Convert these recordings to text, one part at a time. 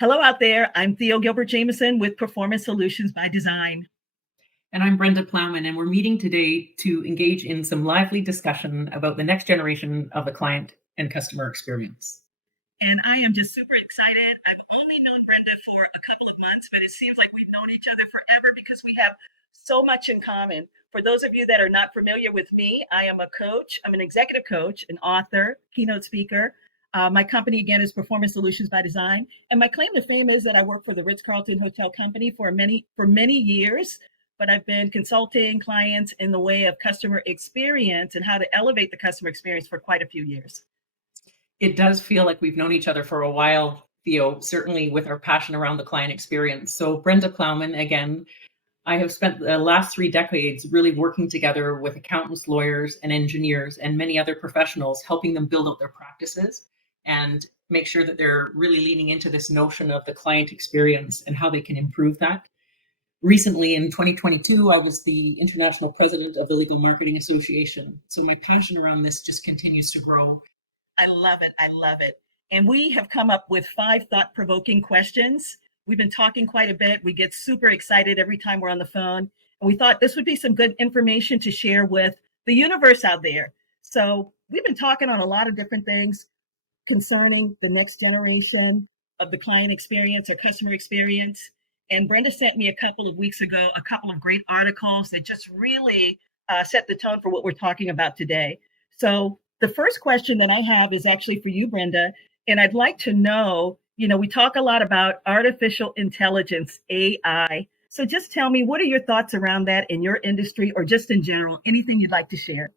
Hello out there. I'm Theo Gilbert-Jamison with Performance Solutions by Design. And I'm Brenda Plowman, and we're meeting today to engage in some lively discussion about the next generation of the client and customer experience. And I am just super excited. I've only known Brenda for a couple of months, but it seems like we've known each other forever because we have so much in common. For those of you that are not familiar with me, I am a coach. I'm an executive coach, an author, keynote speaker. My company, again, is Performance Solutions by Design. And my claim to fame is that I work for the Ritz-Carlton Hotel Company for many years, but I've been consulting clients in the way of customer experience and how to elevate the customer experience for quite a few years. It does feel like we've known each other for a while, Theo, certainly with our passion around the client experience. So Brenda Plowman, again, I have spent the last 3 decades really working together with accountants, lawyers, and engineers and many other professionals, helping them build out their practices and make sure that they're really leaning into this notion of the client experience and how they can improve that. Recently, in 2022, I was the international president of the Legal Marketing Association. So my passion around this just continues to grow. I love it. I love it. And we have come up with 5 thought-provoking questions. We've been talking quite a bit. We get super excited every time we're on the phone. And we thought this would be some good information to share with the universe out there. So we've been talking on a lot of different things concerning the next generation of the client experience or customer experience. And Brenda sent me a couple of weeks ago a couple of great articles that just really set the tone for what we're talking about today. So the first question that I have is actually for you, Brenda, and I'd like to know, we talk a lot about artificial intelligence, AI. So just tell me, what are your thoughts around that in your industry or just in general, anything you'd like to share?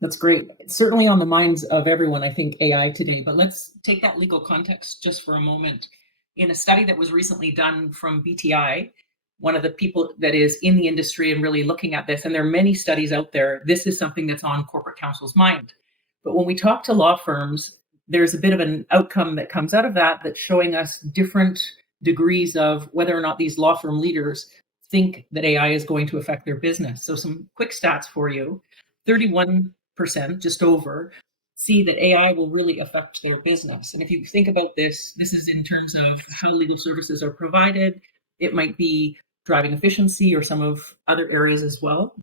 That's great. It's certainly on the minds of everyone, I think, AI today. But let's take that legal context just for a moment. In a study that was recently done from BTI, one of the people that is in the industry and really looking at this, and there are many studies out there, this is something that's on corporate counsel's mind. But when we talk to law firms, there's a bit of an outcome that comes out of that that's showing us different degrees of whether or not these law firm leaders think that AI is going to affect their business. So some quick stats for you. 31%, just over, see that AI will really affect their business. And if you think about this, this is in terms of how legal services are provided. It might be driving efficiency or some of other areas as well.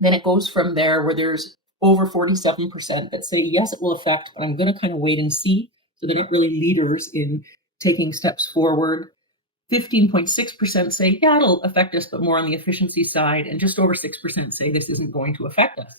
Then it goes from there where there's over 47% that say, yes, it will affect, but I'm going to kind of wait and see. So they're not really leaders in taking steps forward. 15.6% say, yeah, it'll affect us, but more on the efficiency side. And just over 6% say this isn't going to affect us.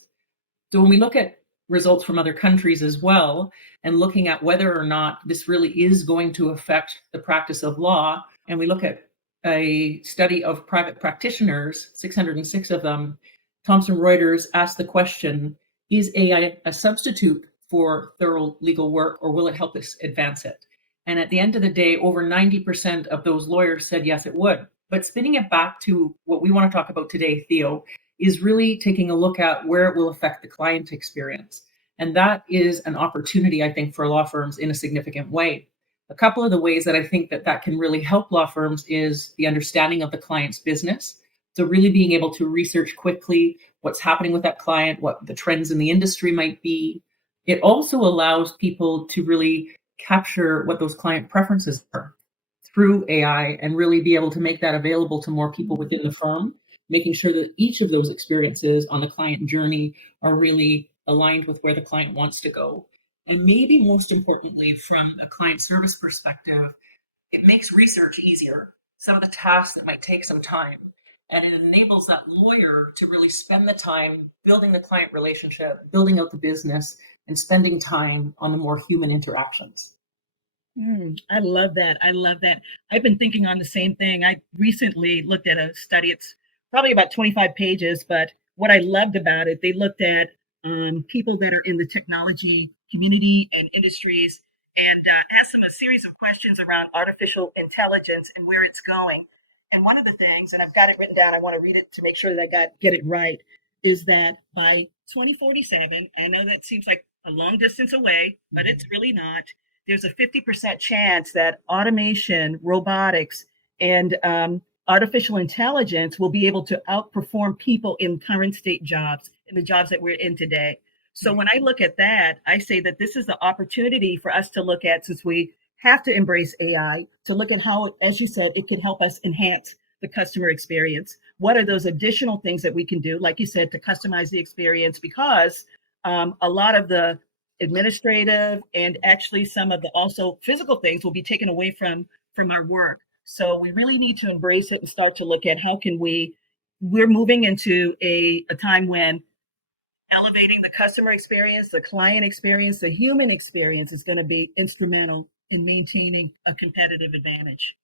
So when we look at results from other countries as well, and looking at whether or not this really is going to affect the practice of law, and we look at a study of private practitioners, 606 of them, Thomson Reuters asked the question, is AI a substitute for thorough legal work, or will it help us advance it? And at the end of the day, over 90% of those lawyers said yes, it would. But spinning it back to what we want to talk about today, Theo, is really taking a look at where it will affect the client experience. And that is an opportunity, I think, for law firms in a significant way. A couple of the ways that I think that can really help law firms is the understanding of the client's business. So really being able to research quickly what's happening with that client, what the trends in the industry might be. It also allows people to really capture what those client preferences are through AI and really be able to make that available to more people within the firm, making sure that each of those experiences on the client journey are really aligned with where the client wants to go. And maybe most importantly, from a client service perspective, it makes research easier. Some of the tasks that might take some time, and it enables that lawyer to really spend the time building the client relationship, building out the business, and spending time on the more human interactions. I love that. I love that. I've been thinking on the same thing. I recently looked at a study. It's probably about 25 pages, but what I loved about it, they looked at people that are in the technology community and industries and asked them a series of questions around artificial intelligence and where it's going. And one of the things, and I've got it written down, I want to read it to make sure that I get it right, is that by 2047, I know that seems like a long distance away, but it's really not. There's a 50% chance that automation, robotics, and artificial intelligence will be able to outperform people in current state jobs, in the jobs that we're in today. So when I look at that, I say that this is the opportunity for us to look at, since we have to embrace AI to look at how, as you said, it can help us enhance the customer experience. What are those additional things that we can do, like you said, to customize the experience? Because a lot of the administrative and actually some of the also physical things will be taken away from our work. So we really need to embrace it and start to look at how can we're moving into a time when elevating the customer experience, the client experience, the human experience is going to be instrumental in maintaining a competitive advantage.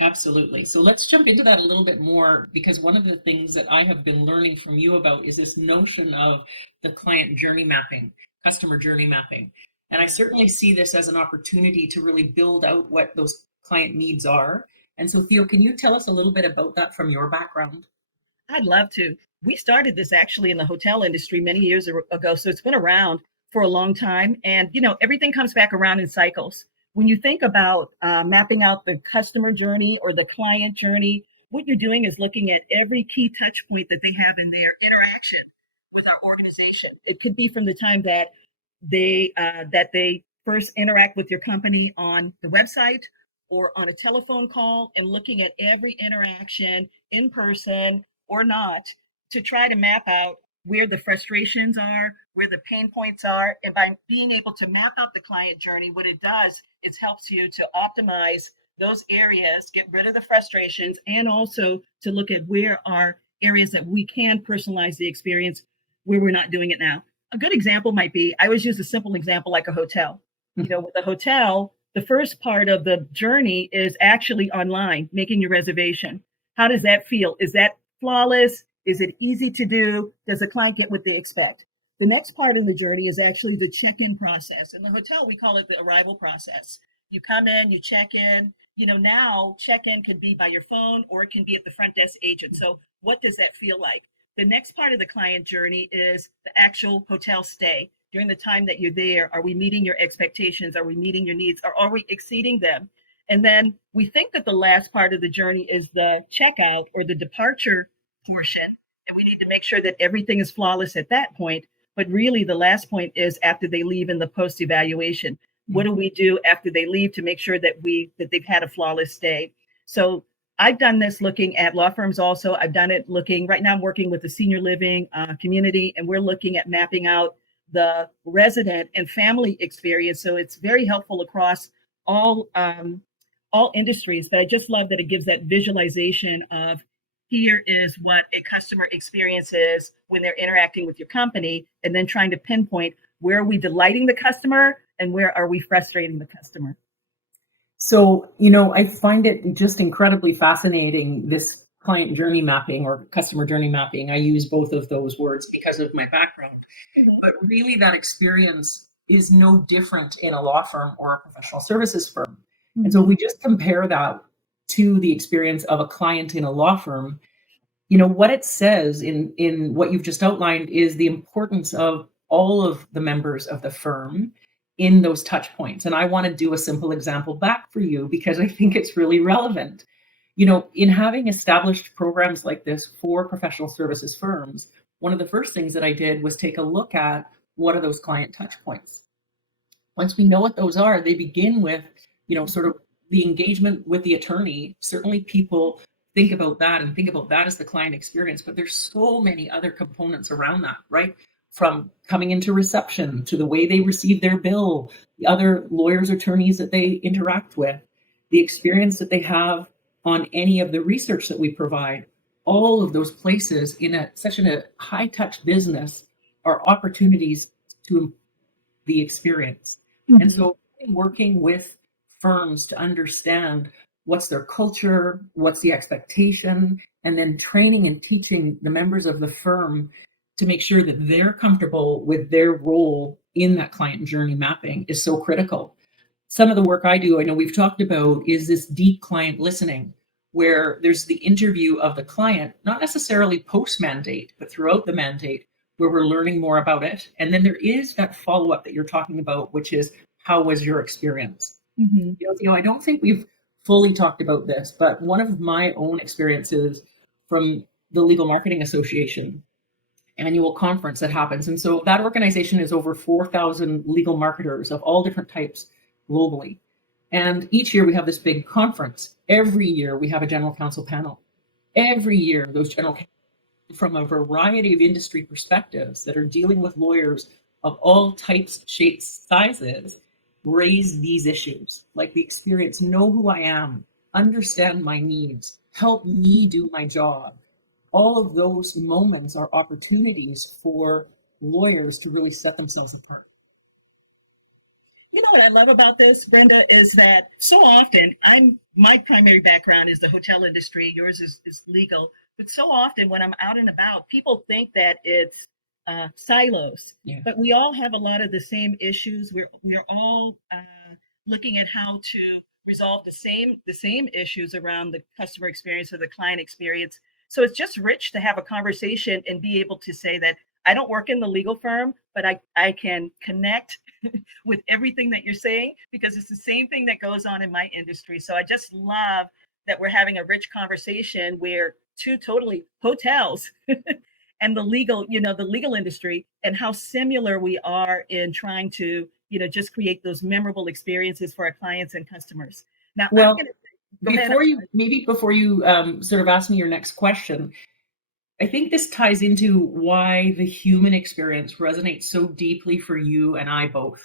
Absolutely. So let's jump into that a little bit more, because one of the things that I have been learning from you about is this notion of the client journey mapping, customer journey mapping. And I certainly see this as an opportunity to really build out what those client needs are. And so, Theo, can you tell us a little bit about that from your background? I'd love to. We started this actually in the hotel industry many years ago, so it's been around for a long time. And everything comes back around in cycles. When you think about mapping out the customer journey or the client journey, what you're doing is looking at every key touch point that they have in their interaction with our organization. It could be from the time that they first interact with your company on the website or on a telephone call, and looking at every interaction in person or not, to try to map out where the frustrations are, where the pain points are. And by being able to map out the client journey, what it does is helps you to optimize those areas, get rid of the frustrations, and also to look at where are areas that we can personalize the experience where we're not doing it now. A good example might be, I always use a simple example like a hotel. With a hotel, the first part of the journey is actually online, making your reservation. How does that feel? Is that flawless? Is it easy to do? Does the client get what they expect? The next part of the journey is actually the check-in process. In the hotel, we call it the arrival process. You come in, you check in. Now check-in can be by your phone or it can be at the front desk agent. So what does that feel like? The next part of the client journey is the actual hotel stay. During the time that you're there, are we meeting your expectations? Are we meeting your needs? Or are we exceeding them? And then we think that the last part of the journey is the checkout or the departure portion. And we need to make sure that everything is flawless at that point. But really, the last point is after they leave in the post evaluation. What do we do after they leave to make sure that they've had a flawless stay? So I've done this looking at law firms also. I've done it looking, right now I'm working with the senior living community, and we're looking at mapping out the resident and family experience. So it's very helpful across all industries. But I just love that it gives that visualization of, here is what a customer experience is when they're interacting with your company, and then trying to pinpoint where are we delighting the customer and where are we frustrating the customer. So, I find it just incredibly fascinating, this client journey mapping or customer journey mapping. I use both of those words because of my background. Mm-hmm. But really, that experience is no different in a law firm or a professional services firm. Mm-hmm. And so we just compare that to the experience of a client in a law firm. What it says in what you've just outlined is the importance of all of the members of the firm in those touch points. And I want to do a simple example back for you because I think it's really relevant. In having established programs like this for professional services firms, one of the first things that I did was take a look at what are those client touch points. Once we know what those are, they begin with, sort of the engagement with the attorney. Certainly people think about that as the client experience, but there's so many other components around that, right? From coming into reception to the way they receive their bill, the other lawyers, attorneys that they interact with, the experience that they have on any of the research that we provide. All of those places in such a high touch business are opportunities to the experience. Mm-hmm. And so working with firms to understand what's their culture, what's the expectation, and then training and teaching the members of the firm to make sure that they're comfortable with their role in that client journey mapping is so critical. Some of the work I do, I know we've talked about, is this deep client listening, where there's the interview of the client, not necessarily post-mandate, but throughout the mandate, where we're learning more about it. And then there is that follow-up that you're talking about, which is, how was your experience? Mm-hmm. I don't think we've fully talked about this, but one of my own experiences from the Legal Marketing Association annual conference that happens. And so that organization is over 4,000 legal marketers of all different types globally. And each year we have this big conference. Every year we have a general counsel panel. Every year, those general counsel from a variety of industry perspectives that are dealing with lawyers of all types, shapes, sizes, raise these issues, like the experience, know who I am, understand my needs, help me do my job. All of those moments are opportunities for lawyers to really set themselves apart. You know what I love about this, Brenda, is that so often my primary background is the hotel industry, yours is legal, but so often when I'm out and about, people think that it's silos, Yeah. but we all have a lot of the same issues. We're all looking at how to resolve the same issues around the customer experience or the client experience. So it's just rich to have a conversation and be able to say that I don't work in the legal firm, but I can connect with everything that you're saying because it's the same thing that goes on in my industry. So I just love that we're having a rich conversation where two totally hotels and the legal industry and how similar we are in trying to, just create those memorable experiences for our clients and customers. Now, Well, I'm going to before you sort of ask me your next question, I think this ties into why the human experience resonates so deeply for you and I both.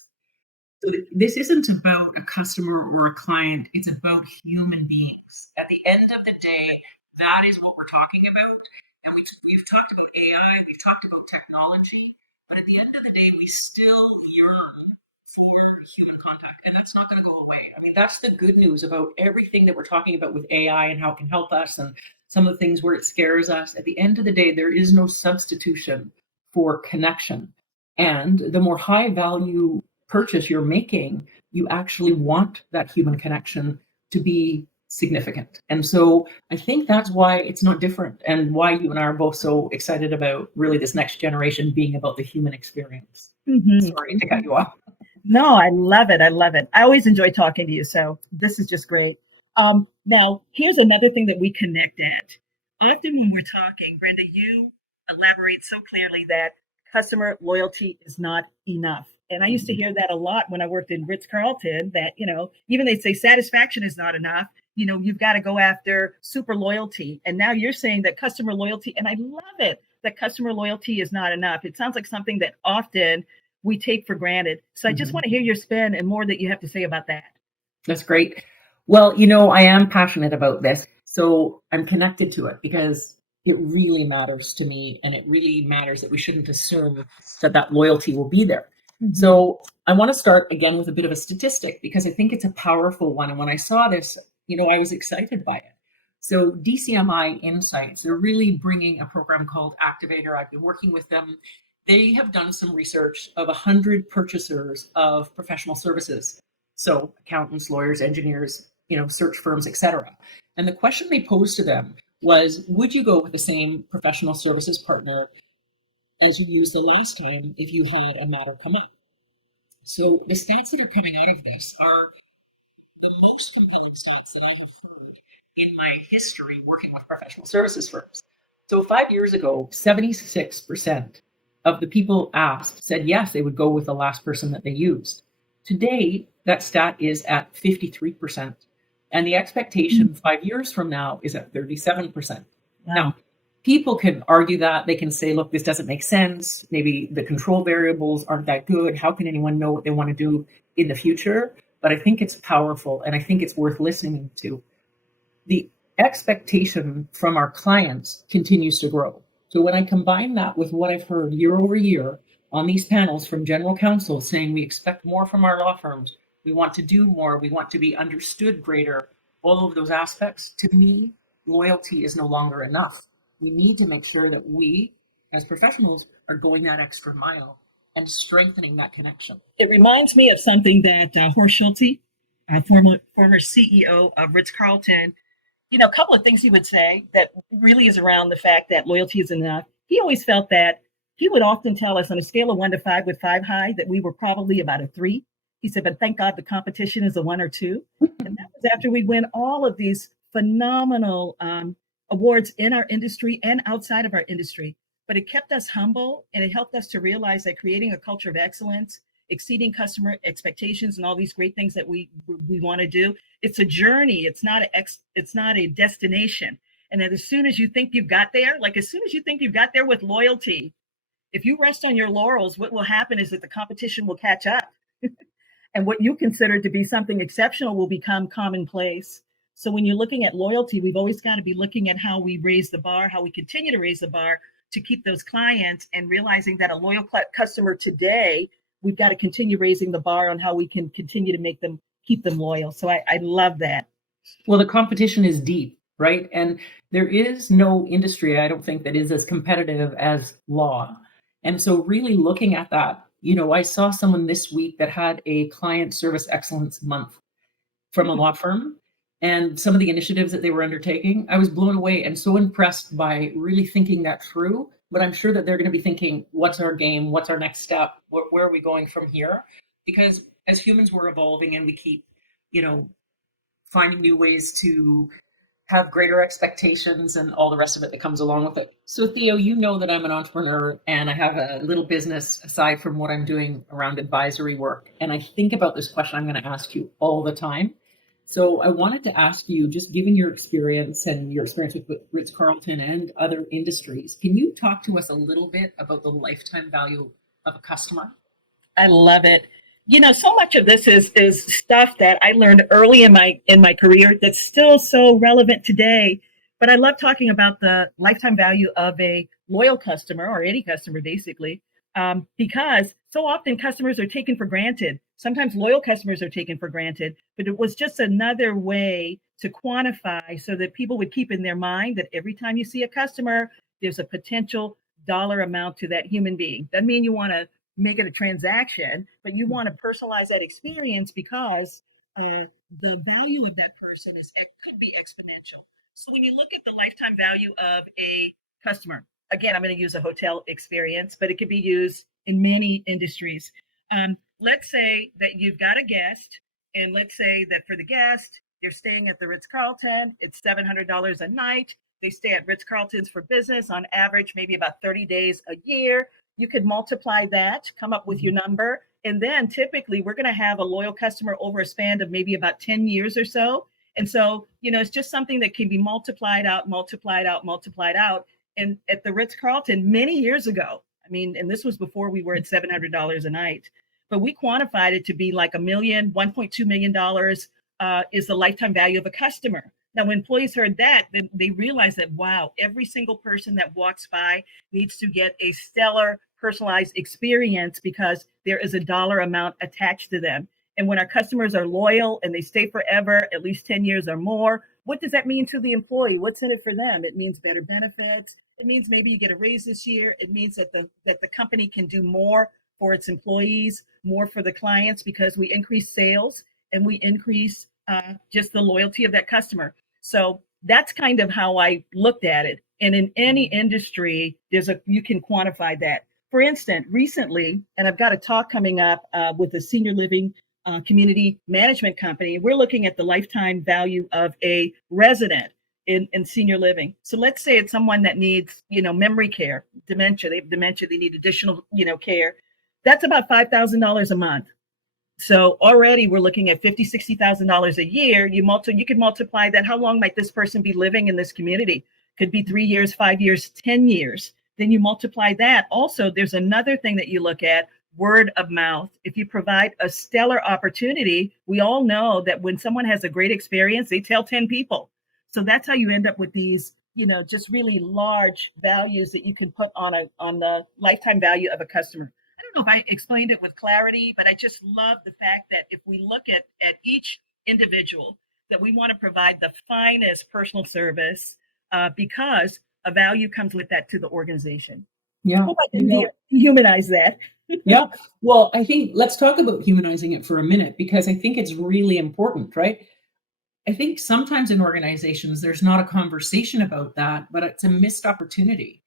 So this isn't about a customer or a client, it's about human beings. At the end of the day, that is what we're talking about. And we've talked about AI, we've talked about technology, but at the end of the day, we still yearn for human contact. And that's not going to go away. I mean, that's the good news about everything that we're talking about with AI and how it can help us and some of the things where it scares us. At the end of the day, there is no substitution for connection. And the more high value purchase you're making, you actually want that human connection to be significant. And so I think that's why it's not different and why you and I are both so excited about really this next generation being about the human experience. Sorry to cut you off. No, I love it. I love it. I always enjoy talking to you. So this is just great. Now, here's another thing that we connect at. Often when we're talking, Brenda, you elaborate so clearly that customer loyalty is not enough. And I used to hear that a lot when I worked in Ritz-Carlton that, even they say satisfaction is not enough. You've got to go after super loyalty. And now you're saying that customer loyalty, and I love it, that customer loyalty is not enough. It sounds like something that often we take for granted. So I just want to hear your spin and more that you have to say about that. That's great. Well, I am passionate about this. So I'm connected to it because it really matters to me. And it really matters that we shouldn't assume that loyalty will be there. So I want to start again with a bit of a statistic because I think it's a powerful one. And when I saw this, I was excited by it. So DCMI Insights, they're really bringing a program called Activator. I've been working with them. They have done some research of 100 purchasers of professional services. So accountants, lawyers, engineers, search firms, etc. And the question they posed to them was, would you go with the same professional services partner as you used the last time if you had a matter come up? So the stats that are coming out of this are the most compelling stats that I have heard in my history working with professional services firms. So 5 years ago, 76% of the people asked said yes, they would go with the last person that they used. Today, that stat is at 53%. And the expectation 5 years from now is at 37%. Wow. Now, people can argue that. They can say, look, this doesn't make sense. Maybe the control variables aren't that good. How can anyone know what they want to do in the future? But I think it's powerful and I think it's worth listening to. The expectation from our clients continues to grow. So when I combine that with what I've heard year over year on these panels from general counsel saying we expect more from our law firms, we want to do more, we want to be understood greater, all of those aspects, to me, loyalty is no longer enough. We need to make sure that we, as professionals, are going that extra mile and strengthening that connection. It reminds me of something that Horst Schulze, former CEO of Ritz-Carlton, a couple of things he would say that really is around the fact that loyalty is enough. He always felt that he would often tell us on a scale of 1 to 5 with 5 high that we were probably about a 3. He said, but thank God the competition is a 1 or 2. And that was after we win all of these phenomenal awards in our industry and outside of our industry. But it kept us humble and it helped us to realize that creating a culture of excellence exceeding customer expectations and all these great things that we want to do. It's a journey. It's not a destination. And then as soon as you think you've got there, like as soon as you think you've got there with loyalty, if you rest on your laurels, what will happen is that the competition will catch up. And what you consider to be something exceptional will become commonplace. So when you're looking at loyalty, we've always got to be looking at how we raise the bar, how we continue to raise the bar to keep those clients, and realizing that a loyal customer today, we've got to continue raising the bar on how we can continue to make them, keep them loyal. So I love that. Well, the competition is deep, right? And there is no industry, I don't think, that is as competitive as law. And so really looking at that, I saw someone this week that had a client service excellence month from a law firm, and some of the initiatives that they were undertaking. I was blown away and so impressed by really thinking that through. But I'm sure that they're going to be thinking, what's our game? What's our next step? Where are we going from here? Because as humans, we're evolving and we keep, finding new ways to have greater expectations and all the rest of it that comes along with it. So Theo, you know that I'm an entrepreneur and I have a little business aside from what I'm doing around advisory work. And I think about this question I'm going to ask you all the time. So I wanted to ask you, just given your experience and your experience with Ritz-Carlton and other industries, can you talk to us a little bit about the lifetime value of a customer? I love it. So much of this is stuff that I learned early in my career that's still so relevant today. But I love talking about the lifetime value of a loyal customer, or any customer basically, because so often customers are taken for granted. Sometimes loyal customers are taken for granted, but it was just another way to quantify so that people would keep in their mind that every time you see a customer, there's a potential dollar amount to that human being. Doesn't mean you want to make it a transaction, but you want to personalize that experience because the value of that person could be exponential. So when you look at the lifetime value of a customer, again, I'm going to use a hotel experience, but it could be used in many industries. Let's say that you've got a guest, and let's say that for the guest, they're staying at the Ritz-Carlton. It's $700 a night. They stay at Ritz-Carlton's for business on average, maybe about 30 days a year. You could multiply that, come up with your number. And then typically we're going to have a loyal customer over a span of maybe about 10 years or so. And so, it's just something that can be multiplied out. And at the Ritz-Carlton many years ago, and this was before we were at $700 a night, but we quantified it to be like $1.2 million is the lifetime value of a customer. Now, when employees heard that, then they realized that, wow, every single person that walks by needs to get a stellar personalized experience because there is a dollar amount attached to them. And when our customers are loyal and they stay forever, at least 10 years or more, what does that mean to the employee? What's in it for them? It means better benefits. It means maybe you get a raise this year. It means that the company can do more for its employees, more for the clients, because we increase sales and we increase just the loyalty of that customer. So that's kind of how I looked at it. And in any industry, you can quantify that. For instance, recently, and I've got a talk coming up with a senior living community management company. We're looking at the lifetime value of a resident in senior living. So let's say it's someone that needs, memory care, dementia. They have dementia. They need additional, care. That's about $5,000 a month. So already we're looking at $50,000, $60,000 a year. You could multiply that. How long might this person be living in this community? Could be 3 years, 5 years, 10 years. Then you multiply that. Also, there's another thing that you look at, word of mouth. If you provide a stellar opportunity, we all know that when someone has a great experience, they tell 10 people. So that's how you end up with these, just really large values that you can put on the lifetime value of a customer. I don't know if I explained it with clarity, but I just love the fact that if we look at each individual, that we want to provide the finest personal service because a value comes with that to the organization. Yeah. Hope I didn't dehumanize that. Yeah. Well, I think let's talk about humanizing it for a minute, because I think it's really important, right? I think sometimes in organizations, there's not a conversation about that, but it's a missed opportunity.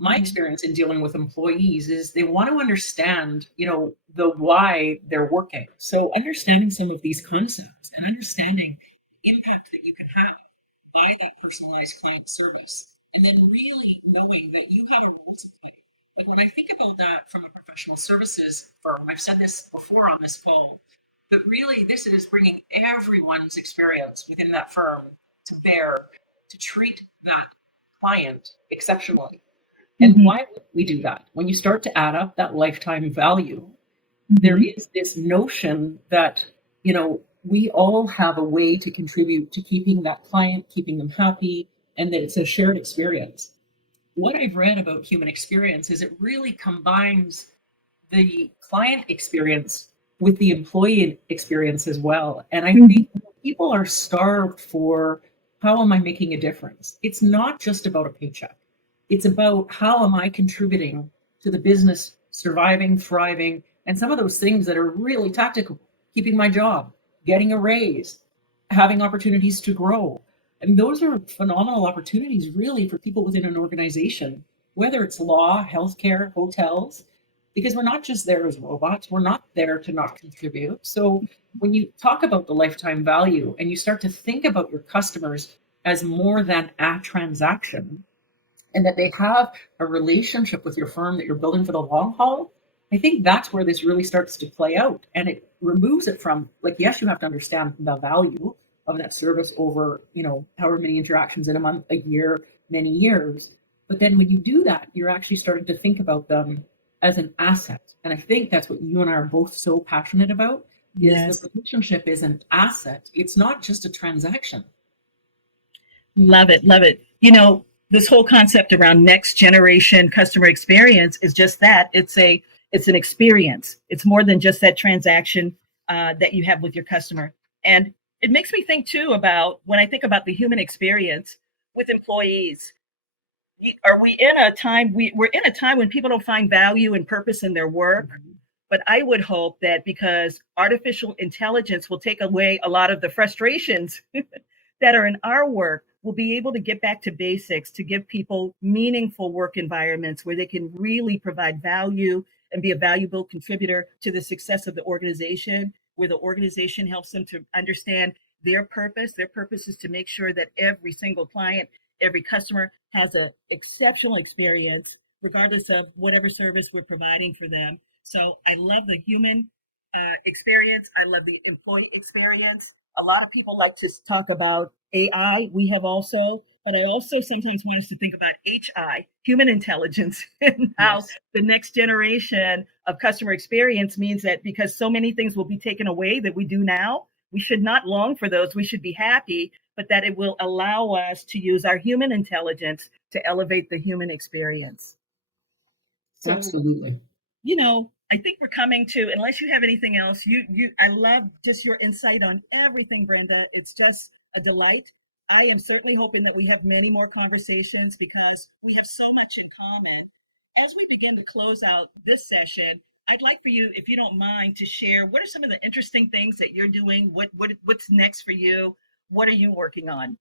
My experience in dealing with employees is they want to understand, the why they're working. So understanding some of these concepts and understanding the impact that you can have by that personalized client service. And then really knowing that you have a role to play. And when I think about that from a professional services firm, I've said this before on this call, but really this is bringing everyone's experience within that firm to bear to treat that client exceptionally. And why would we do that? When you start to add up that lifetime value, there is this notion that, we all have a way to contribute to keeping that client, keeping them happy, and that it's a shared experience. What I've read about human experience is it really combines the client experience with the employee experience as well. And I think people are starved for, how am I making a difference? It's not just about a paycheck. It's about, how am I contributing to the business surviving, thriving, and some of those things that are really tactical, keeping my job, getting a raise, having opportunities to grow. And those are phenomenal opportunities really for people within an organization, whether it's law, healthcare, hotels, because we're not just there as robots. We're not there to not contribute. So when you talk about the lifetime value and you start to think about your customers as more than a transaction, and that they have a relationship with your firm that you're building for the long haul, I think that's where this really starts to play out. And it removes it from, like, yes, you have to understand the value of that service over, however many interactions in a month, a year, many years. But then when you do that, you're actually starting to think about them as an asset. And I think that's what you and I are both so passionate about. Yes. Is the relationship is an asset. It's not just a transaction. Love it. Love it. This whole concept around next generation customer experience is just that. It's an experience. It's more than just that transaction that you have with your customer. And it makes me think too about, when I think about the human experience with employees, are we in a time, we're in a time when people don't find value and purpose in their work. But I would hope that, because artificial intelligence will take away a lot of the frustrations that are in our work, we'll be able to get back to basics, to give people meaningful work environments where they can really provide value and be a valuable contributor to the success of the organization, where the organization helps them to understand their purpose. Their purpose is to make sure that every single client, every customer has an exceptional experience, regardless of whatever service we're providing for them. So I love the human experience. I love the employee experience. A lot of people like to talk about AI. We have also, but I also sometimes want us to think about HI, human intelligence, and how the next generation of customer experience means that, because so many things will be taken away that we do now, we should not long for those. We should be happy, but that it will allow us to use our human intelligence to elevate the human experience. So, absolutely. I think we're coming to, unless you have anything else, I love just your insight on everything, Brenda. It's just a delight. I am certainly hoping that we have many more conversations, because we have so much in common. As we begin to close out this session, I'd like for you, if you don't mind, to share what are some of the interesting things that you're doing? What's next for you? What are you working on?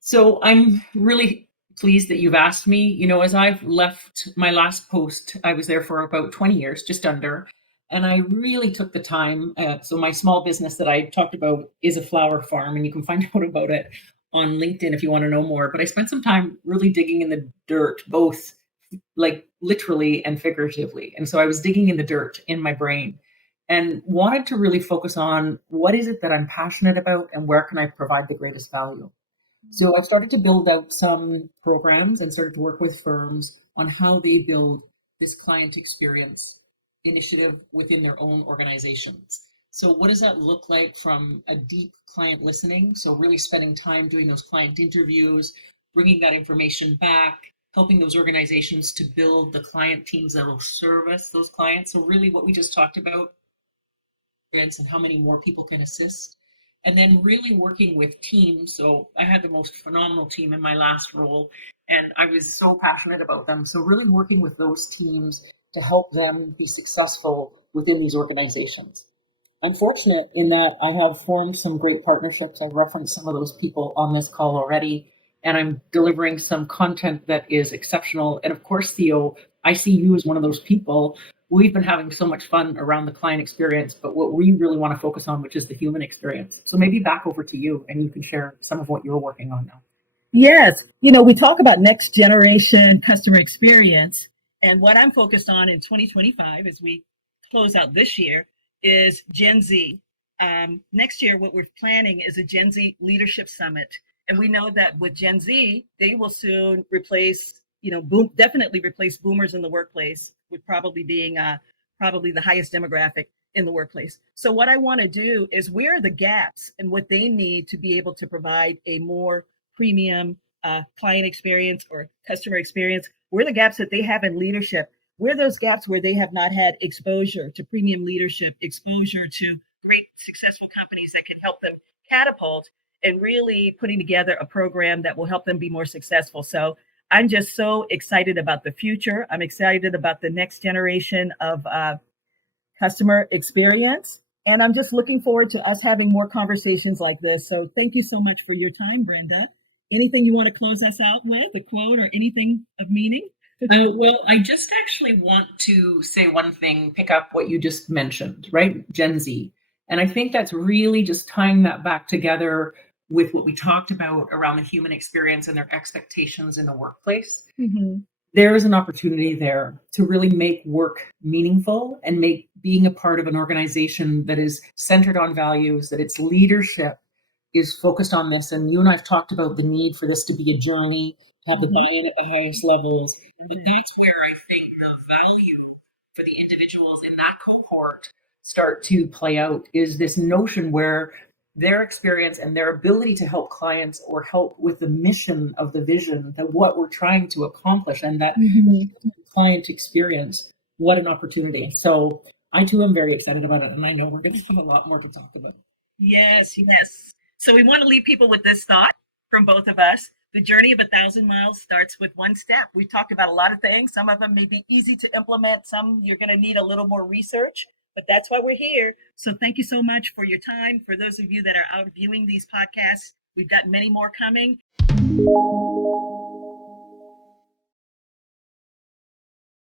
So I'm really pleased that you've asked me. As I've left my last post, I was there for about 20 years, just under, and I really took the time. So my small business that I talked about is a flower farm, and you can find out about it on LinkedIn if you want to know more. But I spent some time really digging in the dirt, both like literally and figuratively. And so I was digging in the dirt in my brain and wanted to really focus on, what is it that I'm passionate about and where can I provide the greatest value? So I've started to build out some programs and started to work with firms on how they build this client experience initiative within their own organizations. So what does that look like from a deep client listening? So really spending time doing those client interviews, bringing that information back, helping those organizations to build the client teams that will service those clients. So really what we just talked about, and how many more people can assist. And then really working with teams. So I had the most phenomenal team in my last role, and I was so passionate about them. So really working with those teams to help them be successful within these organizations. I'm fortunate in that I have formed some great partnerships. I've referenced some of those people on this call already, and I'm delivering some content that is exceptional. And of course, Theo, I see you as one of those people. We've been having so much fun around the client experience, but what we really want to focus on, which is the human experience. So maybe back over to you, and you can share some of what you're working on now. Yes. We talk about next generation customer experience, And what I'm focused on in 2025 as we close out this year is Gen Z. Next year, what we're planning is a Gen Z leadership summit. And we know that with Gen Z, they will soon replace, definitely replace boomers in the workplace, with probably being probably the highest demographic in the workplace. So what I want to do is where are the gaps in what they need to be able to provide a more premium client experience or customer experience? Where are the gaps that they have in leadership? Where are those gaps where they have not had exposure to premium leadership, exposure to great successful companies that can help them catapult, and really putting together a program that will help them be more successful. So I'm just so excited about the future. I'm excited about the next generation of customer experience. And I'm just looking forward to us having more conversations like this. So thank you so much for your time, Brenda. Anything you want to close us out with, a quote or anything of meaning? Well, I just actually want to say one thing, pick up what you just mentioned, right? Gen Z. And I think that's really just tying that back together with what we talked about around the human experience and their expectations in the workplace. Mm-hmm. There is an opportunity there to really make work meaningful and make being a part of an organization that is centered on values, that its leadership is focused on this. And you and I've talked about the need for this to be a journey, to have the buy-in at the highest levels. But that's where I think the value for the individuals in that cohort start to play out, is this notion where their experience and their ability to help clients or help with the mission of the vision, that what we're trying to accomplish, and that client experience, what an opportunity. So I too am very excited about it, and I know we're going to have a lot more to talk about. Yes, yes. So we want to leave people with this thought from both of us. The journey of 1,000 miles starts with one step. We talked about a lot of things. Some of them may be easy to implement. Some you're going to need a little more research, but that's why we're here. So thank you so much for your time. For those of you that are out viewing these podcasts, we've got many more coming.